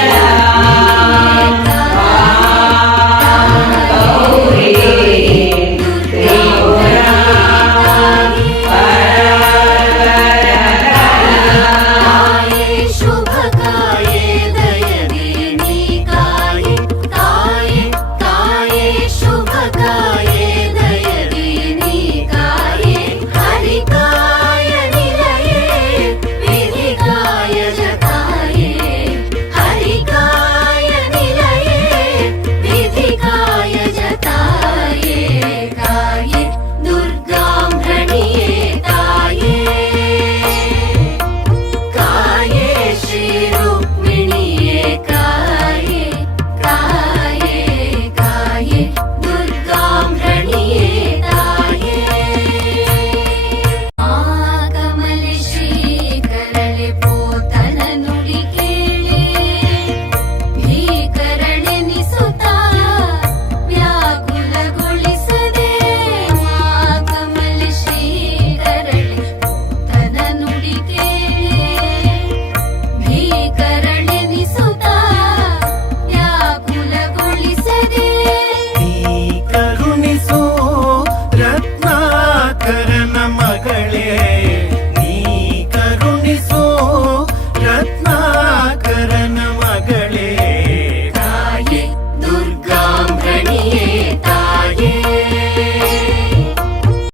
yeah. ദുർഗാംഗണിയെ